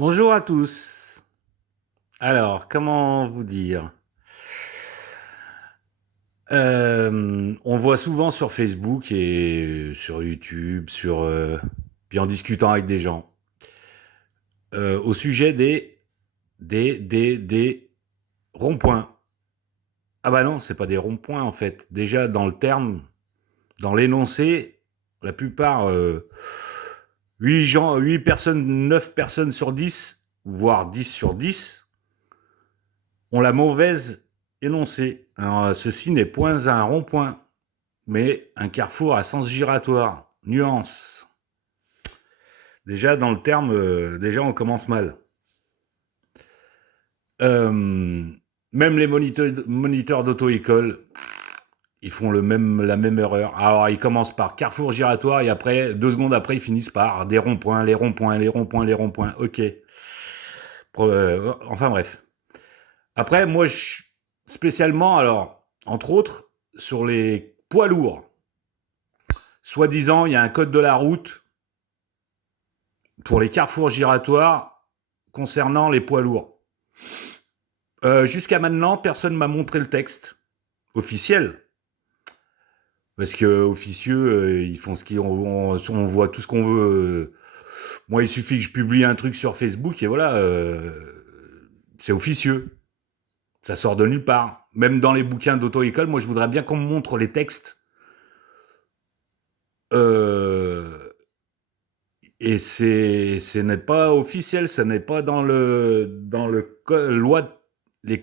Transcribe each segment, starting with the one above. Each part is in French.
Bonjour à tous. Alors, comment vous dire? On voit souvent sur Facebook et sur YouTube, puis en discutant avec des gens, au sujet des ronds-points. Ah bah non, c'est pas des ronds-points en fait. Déjà dans le terme, dans l'énoncé, la plupart, 8 personnes, 9 personnes sur 10, voire 10 sur 10, ont la mauvaise énoncé. Alors, ceci n'est point un rond-point, mais un carrefour à sens giratoire. Nuance. Déjà, dans le terme, déjà, on commence mal. Euh, Même les moniteurs d'auto-école, ils font la même erreur. Alors, ils commencent par carrefour giratoire et après, 2 secondes après, ils finissent par des ronds-points, les ronds-points, les ronds-points, les ronds-points. Ok. Enfin bref. Après, moi, spécialement, alors, entre autres, sur les poids lourds, soi-disant, il y a un code de la route pour les carrefours giratoires concernant les poids lourds. Jusqu'à maintenant, personne ne m'a montré le texte officiel. Parce que officieux, ils font ce qu'ils on voit tout ce qu'on veut. Moi, il suffit que je publie un truc sur Facebook et voilà, c'est officieux. Ça sort de nulle part. Même dans les bouquins d'auto-école, moi, je voudrais bien qu'on me montre les textes. Et ce n'est pas officiel, ce n'est pas dans les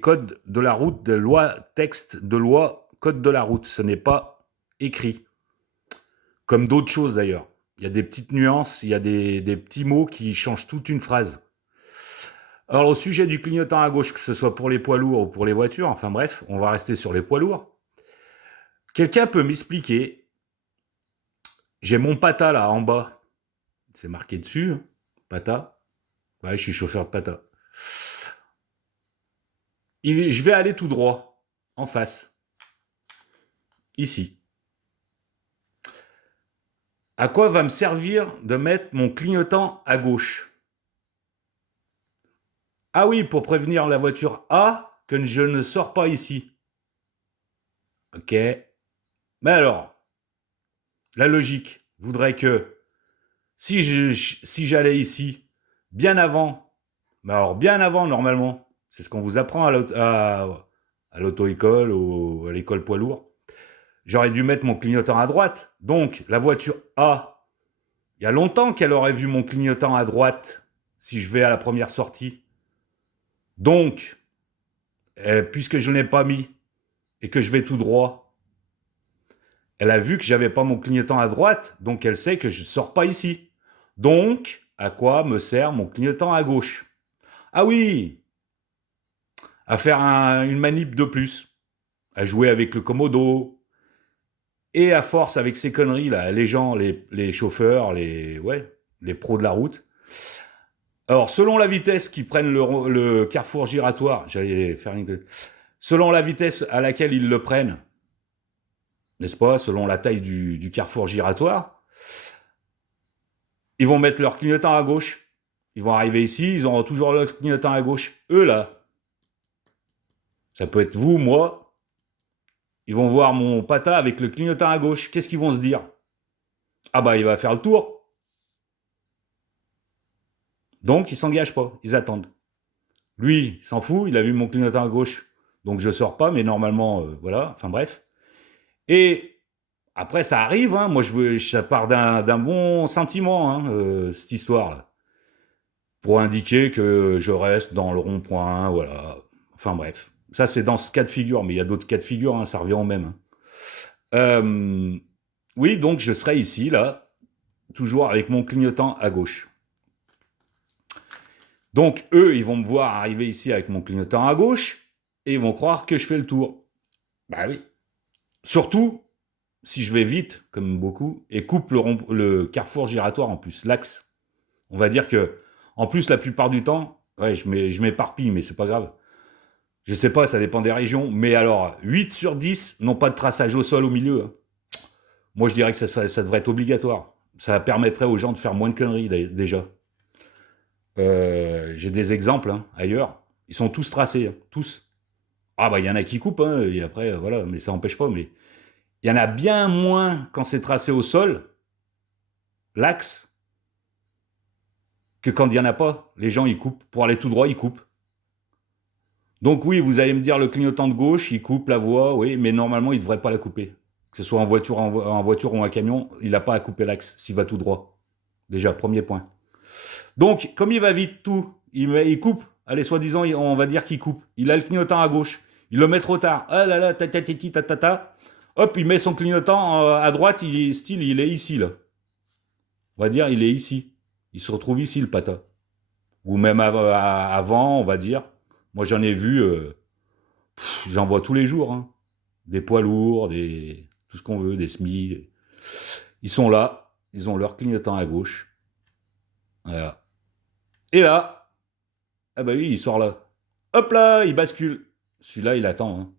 codes de la route, de loi, texte de loi, code de la route. Ce n'est pas écrit. Comme d'autres choses d'ailleurs. Il y a des petites nuances, il y a des petits mots qui changent toute une phrase. Alors au sujet du clignotant à gauche, que ce soit pour les poids lourds ou pour les voitures, enfin bref, on va rester sur les poids lourds. Quelqu'un peut m'expliquer, j'ai mon Pata là en bas, c'est marqué dessus, hein, Pata. Ouais, je suis chauffeur de Pata. Je vais aller tout droit, en face, ici. À quoi va me servir de mettre mon clignotant à gauche? Ah oui, pour prévenir la voiture A que je ne sors pas ici. Ok. Mais alors, la logique voudrait que si j'allais ici, bien avant, mais alors bien avant normalement, c'est ce qu'on vous apprend à l'auto-école ou à l'école poids lourd, j'aurais dû mettre mon clignotant à droite. Donc, la voiture A, il y a longtemps qu'elle aurait vu mon clignotant à droite si je vais à la première sortie. Donc, puisque je ne l'ai pas mis et que je vais tout droit, elle a vu que j'avais pas mon clignotant à droite, donc elle sait que je ne sors pas ici. Donc, à quoi me sert mon clignotant à gauche? Ah oui, à faire une manip de plus, à jouer avec le commodo, et à force avec ces conneries là, les gens, les chauffeurs, les pros de la route. Alors, selon la vitesse qu'ils prennent le carrefour giratoire, j'allais faire une... Selon la vitesse à laquelle ils le prennent, n'est-ce pas, selon la taille du carrefour giratoire, ils vont mettre leur clignotant à gauche. Ils vont arriver ici, ils auront toujours leur clignotant à gauche. Eux, là, ça peut être vous, moi, ils vont voir mon Pata avec le clignotant à gauche. Qu'est-ce qu'ils vont se dire? Ah bah, il va faire le tour. Donc, ils s'engagent pas, ils attendent. Lui, il s'en fout, il a vu mon clignotant à gauche, donc je sors pas, mais normalement, voilà, enfin bref. Et après, ça arrive, hein, moi, ça part d'un bon sentiment, hein, cette histoire-là, pour indiquer que je reste dans le rond-point, voilà. Enfin bref, ça c'est dans ce cas de figure, mais il y a d'autres cas de figure, hein, ça revient au même. Hein. Oui, donc je serai ici, là, toujours avec mon clignotant à gauche. Donc eux, ils vont me voir arriver ici avec mon clignotant à gauche, et ils vont croire que je fais le tour. Bah oui. Surtout si je vais vite, comme beaucoup, et coupe le carrefour giratoire en plus, l'axe. On va dire que, en plus, la plupart du temps, ouais, je m'éparpille, mais c'est pas grave. Je sais pas, ça dépend des régions, mais alors, 8 sur 10 n'ont pas de traçage au sol au milieu. Hein. Moi, je dirais que ça devrait être obligatoire. Ça permettrait aux gens de faire moins de conneries, déjà. J'ai des exemples hein, ailleurs. Ils sont tous tracés, hein, tous. Ah bah il y en a qui coupent, hein, et après, voilà, mais ça n'empêche pas. Mais il y en a bien moins quand c'est tracé au sol, l'axe, que quand il n'y en a pas. Les gens, ils coupent. Pour aller tout droit, ils coupent. Donc oui, vous allez me dire, le clignotant de gauche, il coupe la voie, oui, mais normalement, il ne devrait pas la couper. Que ce soit en voiture, en voiture ou en camion, il n'a pas à couper l'axe s'il va tout droit. Déjà, premier point. Donc, comme il va vite tout, il coupe. Allez, soi-disant, on va dire qu'il coupe. Il a le clignotant à gauche. Il le met trop tard. Ah là là, ta ta ta ta ta ta. Hop, il met son clignotant à droite. Il est ici, là. On va dire, il est ici. Il se retrouve ici, le pata. Ou même avant, on va dire. Moi, j'en ai vu, j'en vois tous les jours. Hein. Des poids lourds, tout ce qu'on veut, des SMI. Ils sont là. Ils ont leur clignotant à gauche. Voilà. Et là, ah bah oui, il sort là. Hop là, il bascule. Celui-là, il attend. Hein.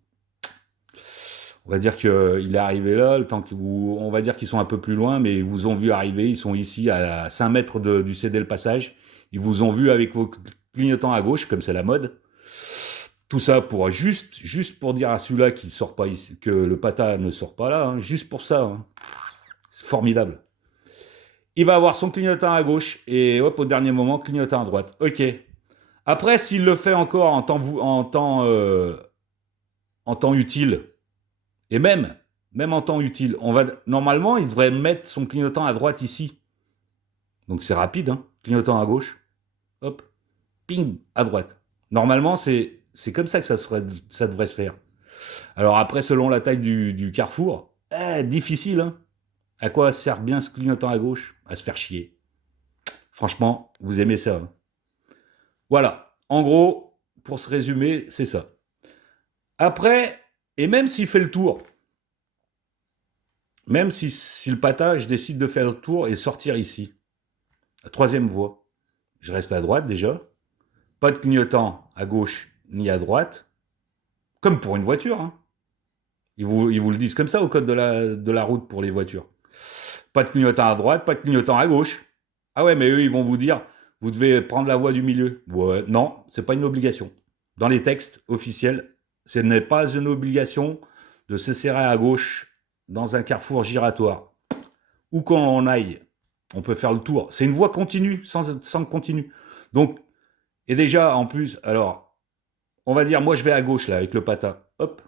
On va dire qu'il est arrivé là, le temps on va dire qu'ils sont un peu plus loin, mais ils vous ont vu arriver, ils sont ici à 5 mètres du céder le passage. Ils vous ont vu avec vos clignotants à gauche, comme c'est la mode. Tout ça pour juste pour dire à celui-là qu'il sort pas ici, que le pata ne sort pas là, hein, juste pour ça. Hein. C'est formidable. Il va avoir son clignotant à gauche et hop, au dernier moment, clignotant à droite. Ok. Après, s'il le fait encore en temps utile, et même en temps utile, normalement, il devrait mettre son clignotant à droite ici. Donc c'est rapide, hein. Clignotant à gauche, hop, ping, à droite. Normalement, c'est comme ça que ça devrait se faire. Alors après, selon la taille du carrefour, difficile, hein. À quoi sert bien ce clignotant à gauche? À se faire chier. Franchement, vous aimez ça. Hein. Voilà. En gros, pour se résumer, c'est ça. Après, et même s'il fait le tour, même si le patage décide de faire le tour et sortir ici, la troisième voie, je reste à droite déjà, pas de clignotant à gauche ni à droite, comme pour une voiture. Hein. Ils vous le disent comme ça au code de la route pour les voitures. Pas de clignotant à droite, pas de clignotant à gauche. Ah ouais, mais eux, ils vont vous dire, vous devez prendre la voie du milieu. Ouais, non, c'est pas une obligation. Dans les textes officiels, ce n'est pas une obligation de se serrer à gauche dans un carrefour giratoire. Où qu'on en aille, on peut faire le tour. C'est une voie continue, sans continu. Donc, et déjà, en plus, alors, on va dire, moi, je vais à gauche, là, avec le pata. Hop,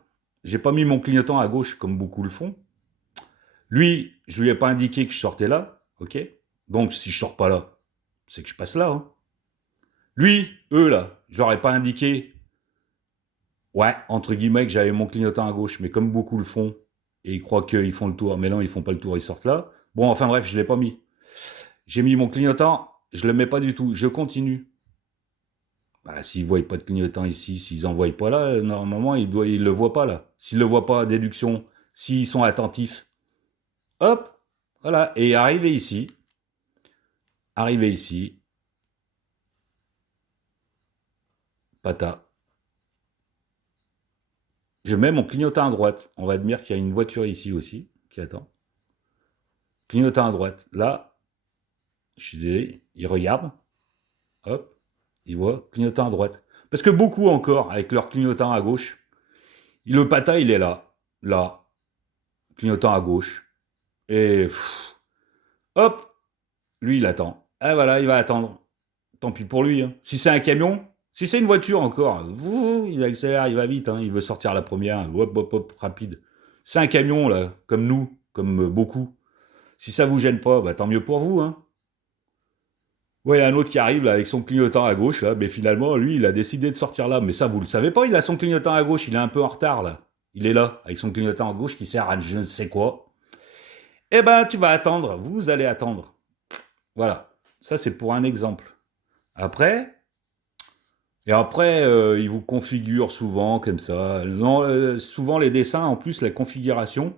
j'ai pas mis mon clignotant à gauche, comme beaucoup le font. Lui, je lui ai pas indiqué que je sortais là, ok? Donc, si je sors pas là, c'est que je passe là. Hein. Lui, eux, là, je leur ai pas indiqué, ouais, entre guillemets, que j'avais mon clignotant à gauche, mais comme beaucoup le font, et ils croient qu'ils font le tour, mais non, ils font pas le tour, ils sortent là. Bon, enfin bref, je l'ai pas mis. J'ai mis mon clignotant, je le mets pas du tout, je continue. Bah, s'ils ne voient pas de clignotant ici, s'ils n'en voient pas là, normalement, ils ne le voient pas là. S'ils ne le voient pas, déduction, s'ils sont attentifs, hop, voilà. Et arrivé ici, pata. Je mets mon clignotant à droite. On va admettre qu'il y a une voiture ici aussi qui attend. Clignotant à droite. Là, je suis désolé, il regarde, hop, il voit clignotant à droite. Parce que beaucoup encore, avec leur clignotant à gauche, le pata, il est là, clignotant à gauche. Et hop, lui, il attend. Ah voilà, il va attendre. Tant pis pour lui. Hein. Si c'est un camion, si c'est une voiture encore, il accélère, il va vite, hein, il veut sortir la première, hop, hop, hop, rapide. C'est un camion, là, comme nous, comme beaucoup. Si ça vous gêne pas, bah, tant mieux pour vous. Hein. Ouais, il y a un autre qui arrive là, avec son clignotant à gauche, là, mais finalement, lui, il a décidé de sortir là. Mais ça, vous le savez pas, il a son clignotant à gauche, il est un peu en retard, là. Il est là, avec son clignotant à gauche qui sert à je ne sais quoi. Eh ben, tu vas attendre, vous allez attendre. Voilà, ça c'est pour un exemple. Après, ils vous configurent souvent comme ça. Non, souvent les dessins, en plus, la configuration,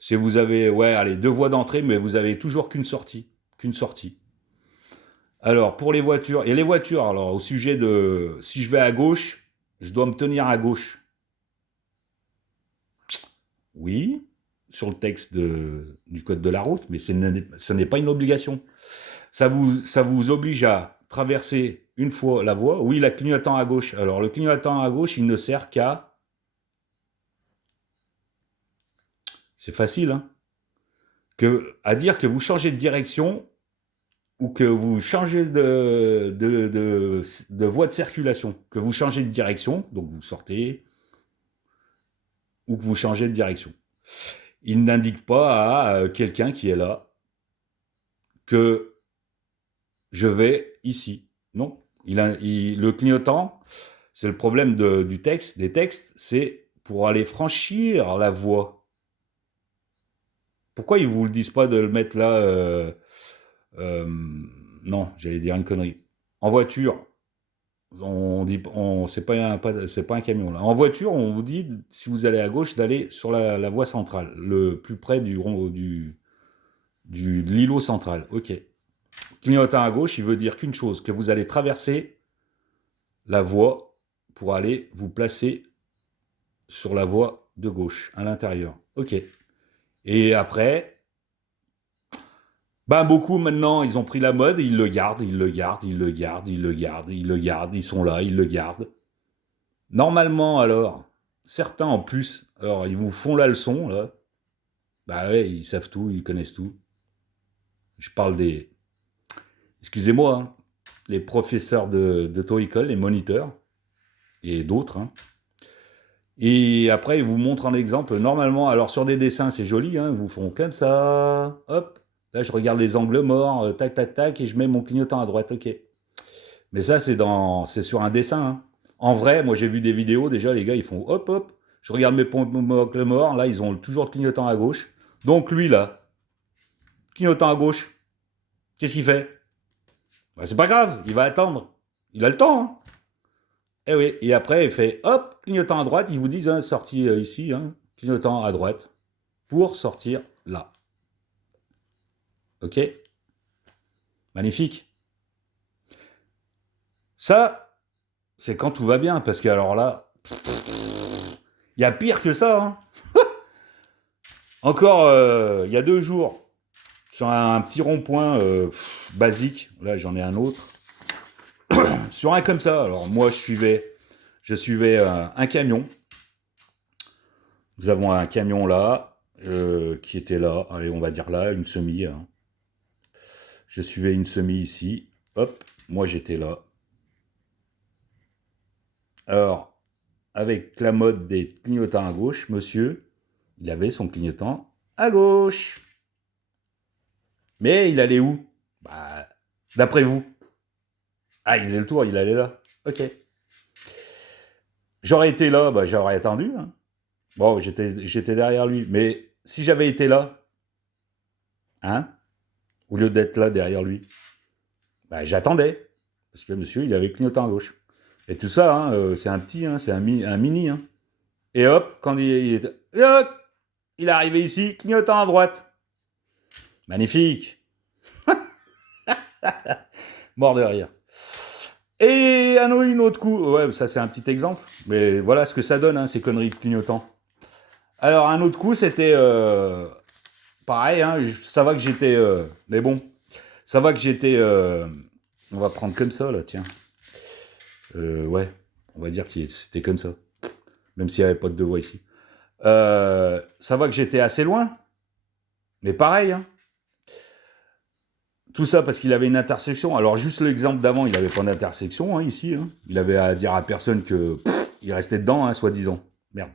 c'est vous avez, ouais, allez, 2 voies d'entrée, mais vous avez toujours qu'une sortie. Qu'une sortie. Alors, pour les voitures, et les voitures, alors, au sujet de, si je vais à gauche, je dois me tenir à gauche. Oui, sur le texte du code de la route, mais ce n'est pas une obligation. Ça vous oblige à traversé une fois la voie. Oui, la clignotant à gauche. Alors, le clignotant à gauche, il ne sert qu'à... C'est facile, hein, à dire que vous changez de direction ou que vous changez de voie de circulation. Que vous changez de direction, donc vous sortez, ou que vous changez de direction. Il n'indique pas à quelqu'un qui est là que je vais ici. Non. Le clignotant, c'est le problème du texte, des textes, c'est pour aller franchir la voie. Pourquoi ils vous le disent pas de le mettre là euh, Non, j'allais dire une connerie. En voiture, on dit, c'est pas un camion là. En voiture, on vous dit, si vous allez à gauche, d'aller sur la voie centrale, le plus près de l'îlot central. Ok. Clignotant à gauche, il veut dire qu'une chose, que vous allez traverser la voie pour aller vous placer sur la voie de gauche, à l'intérieur. Ok. Et après, ben beaucoup maintenant, ils ont pris la mode, ils le gardent, ils le gardent, ils le gardent, ils le gardent, ils le gardent, ils sont là, ils le gardent. Normalement, alors, certains en plus, alors ils vous font la leçon, là. Bah ouais, ils savent tout, ils connaissent tout. Je parle des... Excusez-moi, hein, les professeurs d'auto-école, les moniteurs, et d'autres, hein. Et après, ils vous montrent un exemple. Normalement, alors sur des dessins, c'est joli, hein, ils vous font comme ça, hop. Là, je regarde les angles morts, tac, tac, tac, et je mets mon clignotant à droite, ok. Mais ça, c'est sur un dessin, hein. En vrai, moi, j'ai vu des vidéos, déjà, les gars, ils font hop, hop. Je regarde mes angles morts, là, ils ont toujours le clignotant à gauche. Donc, lui, là, clignotant à gauche, qu'est-ce qu'il fait? Bah, c'est pas grave, il va attendre. Il a le temps, hein. Eh oui, et après, il fait hop, clignotant à droite, ils vous disent, hein, sortie ici, hein, clignotant à droite, pour sortir là. Ok? Magnifique. Ça, c'est quand tout va bien, parce que alors là, il y a pire que ça, hein. Encore, il y a 2 jours, sur un petit rond-point basique, là j'en ai un autre, sur un comme ça, alors moi je suivais un camion. Nous avons un camion là, qui était là, allez, on va dire là, une semi. Hein. Je suivais une semi ici, hop, moi j'étais là. Alors, avec la mode des clignotants à gauche, monsieur, il avait son clignotant à gauche. Mais il allait où? Bah, d'après vous. Ah, il faisait le tour, il allait là. Ok. J'aurais été là, bah, j'aurais attendu. Hein. Bon, j'étais derrière lui. Mais si j'avais été là, hein, au lieu d'être là derrière lui, bah, j'attendais. Parce que monsieur, il avait clignotant à gauche. Et tout ça, hein, c'est un petit, hein, c'est un mini. Hein. Et hop, quand il est arrivé ici, clignotant à droite. Magnifique. Mort de rire. Et un autre coup, ouais, ça c'est un petit exemple, mais voilà ce que ça donne, hein, ces conneries de clignotants. Alors un autre coup, c'était pareil, hein, ça va que j'étais, mais bon, ça va que j'étais, on va prendre comme ça là, tiens. Ouais, on va dire que c'était comme ça, même s'il n'y avait pas de devoir ici. Ça va que j'étais assez loin, mais pareil, hein. Tout ça parce qu'il avait une intersection. Alors juste l'exemple d'avant, il n'avait pas d'intersection hein, ici. Hein. Il avait à dire à personne que il restait dedans, hein, soi-disant. Merde.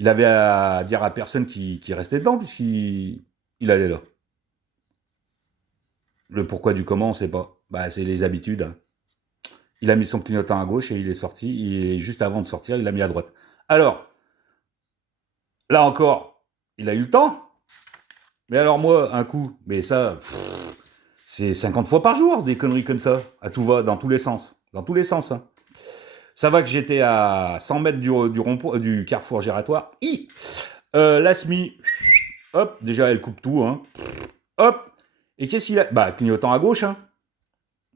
Il avait à dire à personne qui restait dedans puisqu'il allait là. Le pourquoi du comment, on sait pas. Bah c'est les habitudes. Hein. Il a mis son clignotant à gauche et il est sorti. Et juste avant de sortir, il l'a mis à droite. Alors là encore, il a eu le temps. Mais alors moi, un coup, mais ça. C'est 50 fois par jour, des conneries comme ça. À tout va, dans tous les sens. Dans tous les sens. Hein. Ça va que j'étais à 100 mètres du carrefour giratoire. La SMI, hop, déjà elle coupe tout. Hein. Hop. Et qu'est-ce qu'il a? Bah, clignotant à gauche. Hein.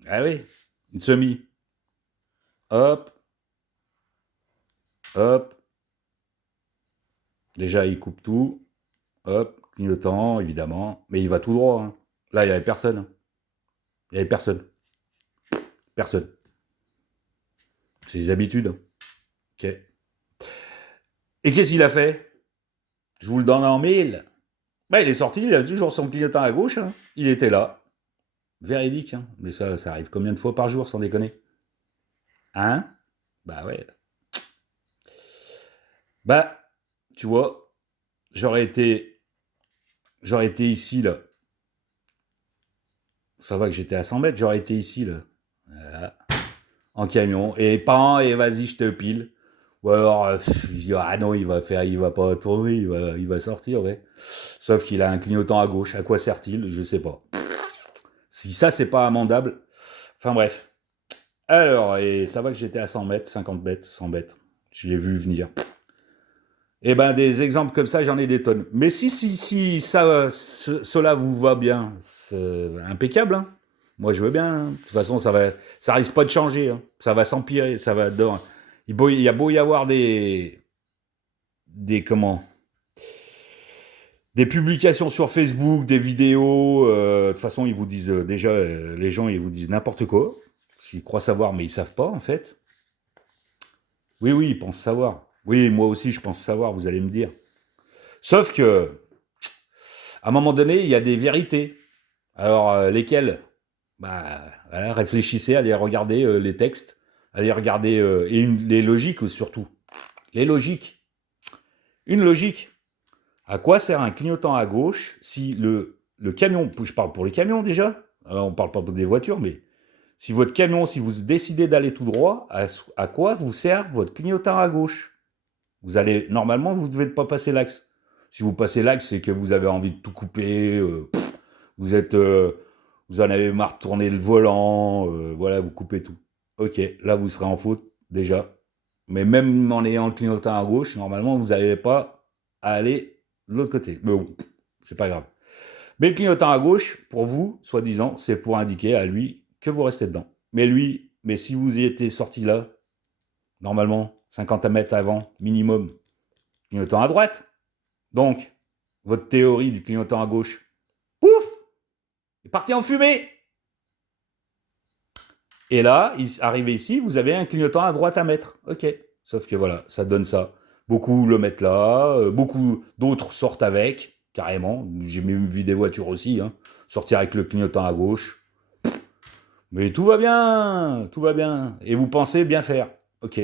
Ah oui, une semi. Hop. Hop. Déjà il coupe tout. Hop, clignotant, évidemment. Mais il va tout droit. Hein. Là, il n'y avait personne. Il n'y avait personne. Personne. C'est les habitudes. Ok. Et qu'est-ce qu'il a fait? Je vous le donne en mille. Il est sorti, il a toujours son clignotant à gauche. Hein. Il était là. Véridique. Hein. Mais ça arrive combien de fois par jour, sans déconner? Hein? Bah ouais. Bah, tu vois, j'aurais été ici, là. Ça va que j'étais à 100 mètres, j'aurais été ici, là. Voilà. En camion. Et vas-y, je te pile. Ou alors, il dit, ah non, il va pas tourner, il va sortir, ouais. Sauf qu'il a un clignotant à gauche. À quoi sert-il? Je sais pas. Si ça, c'est pas amendable. Enfin bref. Alors, et ça va que j'étais à 100 mètres, 50 mètres, 100 mètres. Je l'ai vu venir. Eh ben, des exemples comme ça, j'en ai des tonnes. Mais si cela vous va bien, c'est impeccable. Hein. Moi, je veux bien. Hein. De toute façon, ça risque pas de changer. Hein. Ça va s'empirer. Il y a beau y avoir des publications sur Facebook, des vidéos. De toute façon, ils vous disent déjà, les gens, ils vous disent n'importe quoi. Ils croient savoir, mais ils savent pas, en fait. Oui, ils pensent savoir. Oui, moi aussi, je pense savoir, vous allez me dire. Sauf que, à un moment donné, il y a des vérités. Alors, lesquelles? Bah, voilà, réfléchissez, allez regarder les textes, allez regarder, les logiques surtout. Les logiques. Une logique. À quoi sert un clignotant à gauche si le camion, je parle pour les camions déjà, alors on parle pas des voitures, mais si votre camion, si vous décidez d'aller tout droit, à quoi vous sert votre clignotant à gauche? Normalement, vous ne devez pas passer l'axe. Si vous passez l'axe, c'est que vous avez envie de tout couper, vous vous en avez marre de tourner le volant, voilà, vous coupez tout. Ok, là vous serez en faute déjà. Mais même en ayant le clignotant à gauche, normalement vous n'allez pas aller de l'autre côté. Mais bon, c'est pas grave. Mais le clignotant à gauche, pour vous, soi-disant, c'est pour indiquer à lui que vous restez dedans. Mais si vous y étiez sorti là, normalement, 50 mètres avant, minimum, clignotant à droite. Donc, votre théorie du clignotant à gauche, pouf, est partie en fumée. Et là, arrivé ici, vous avez un clignotant à droite à mettre. Ok. Sauf que voilà, ça donne ça. Beaucoup le mettent là, beaucoup d'autres sortent avec, carrément. J'ai même vu des voitures aussi, hein, sortir avec le clignotant à gauche. Mais tout va bien, tout va bien. Et vous pensez bien faire. Ok.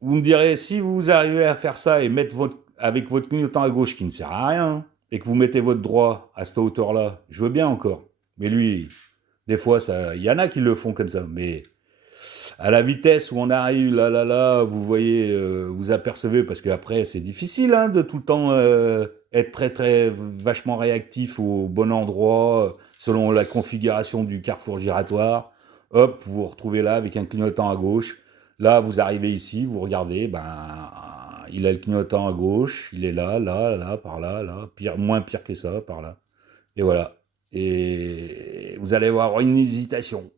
Vous me direz, si vous arrivez à faire ça et mettre avec votre clignotant à gauche qui ne sert à rien, et que vous mettez votre droit à cette hauteur-là, je veux bien encore. Mais lui, des fois, il y en a qui le font comme ça. Mais à la vitesse où on arrive, là, vous voyez, vous apercevez, parce qu'après, c'est difficile de tout le temps être très, très vachement réactif au bon endroit, selon la configuration du carrefour giratoire. Hop, vous vous retrouvez là avec un clignotant à gauche. Là, vous arrivez ici, vous regardez, il a le clignotant à gauche, il est là, par là, moins pire que ça, par là. Et voilà. Et vous allez avoir une hésitation.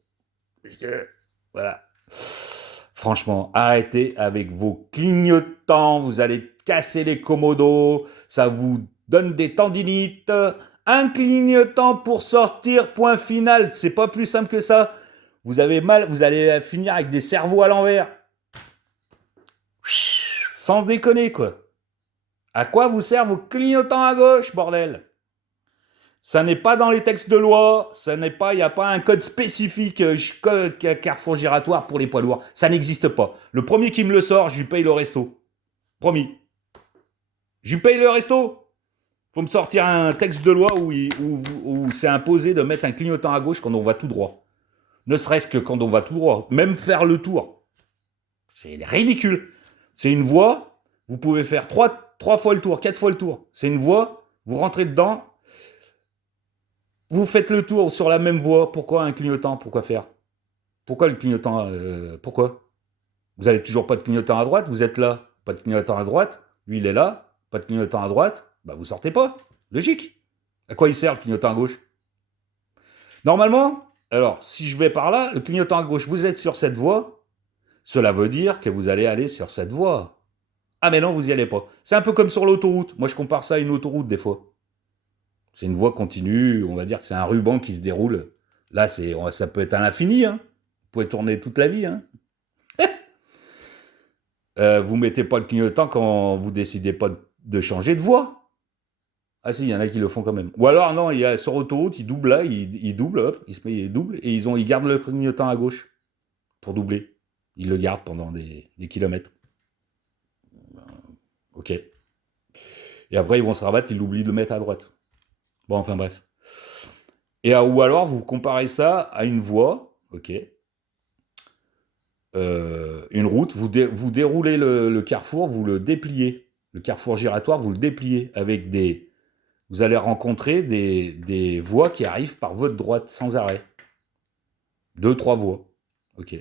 Parce que, voilà. Franchement, arrêtez avec vos clignotants, vous allez casser les commodos, ça vous donne des tendinites. Un clignotant pour sortir, point final. C'est pas plus simple que ça. Vous avez mal, vous allez finir avec des cerveaux à l'envers. Sans déconner, quoi. À quoi vous servent vos clignotants à gauche, bordel? Ça n'est pas dans les textes de loi, il n'y a pas un code spécifique carrefour giratoire pour les poids lourds. Ça n'existe pas. Le premier qui me le sort, je lui paye le resto. Promis. Je lui paye le resto. Faut me sortir un texte de loi où c'est imposé de mettre un clignotant à gauche quand on va tout droit. Ne serait-ce que quand on va tout droit. Même faire le tour. C'est ridicule. C'est une voie, vous pouvez faire 3 fois le tour, 4 fois le tour. C'est une voie, vous rentrez dedans, vous faites le tour sur la même voie. Pourquoi un clignotant? Pourquoi faire? Pourquoi le clignotant? Pourquoi? Vous n'avez toujours pas de clignotant à droite, vous êtes là, pas de clignotant à droite, lui il est là, pas de clignotant à droite, vous sortez pas. Logique. À quoi il sert le clignotant à gauche? Normalement, alors si je vais par là, le clignotant à gauche, vous êtes sur cette voie, cela veut dire que vous allez aller sur cette voie. Ah mais non, vous n'y allez pas. C'est un peu comme sur l'autoroute. Moi je compare ça à une autoroute des fois. C'est une voie continue, on va dire que c'est un ruban qui se déroule Là, ça peut être à l'infini. Hein. Vous pouvez tourner toute la vie. Hein. Vous mettez pas le clignotant quand vous décidez pas de changer de voie. Ah si, il y en a qui le font quand même. Ou alors, non, il y a sur autoroute, ils doublent là, ils doublent, hop, ils doublent, et ils gardent le clignotant à gauche pour doubler. Ils le gardent pendant des kilomètres. Ok. Et après, ils vont se rabattre, ils l'oublient de le mettre à droite. Bon, enfin bref. Ou alors, vous comparez ça à une voie, ok, une route, vous déroulez le carrefour, vous le dépliez. Le carrefour giratoire, vous le dépliez avec des... Vous allez rencontrer des voies qui arrivent par votre droite sans arrêt. 2-3 voies. Ok.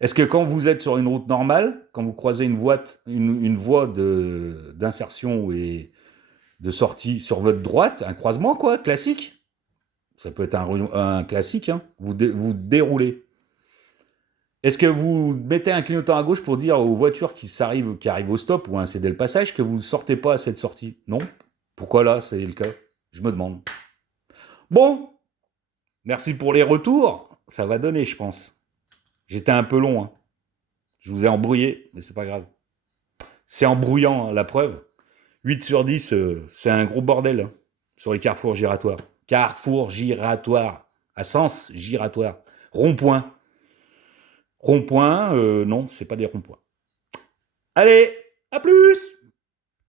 Est-ce que quand vous êtes sur une route normale, quand vous croisez une voie d'insertion et de sortie sur votre droite, un croisement quoi, classique, ça peut être un classique, hein, vous déroulez. Est-ce que vous mettez un clignotant à gauche pour dire aux voitures qui arrivent au stop ou à un céder le passage que vous ne sortez pas à cette sortie? Non. Pourquoi là, c'est le cas? Je me demande. Bon, merci pour les retours. Ça va donner, je pense. J'étais un peu long. Hein. Je vous ai embrouillé, mais c'est pas grave. C'est embrouillant, hein, la preuve. 8 sur 10, c'est un gros bordel hein, sur les carrefours giratoires. Carrefour giratoire. À sens giratoire. Rond-point. Rond-point, non, c'est pas des ronds-points. Allez, à plus!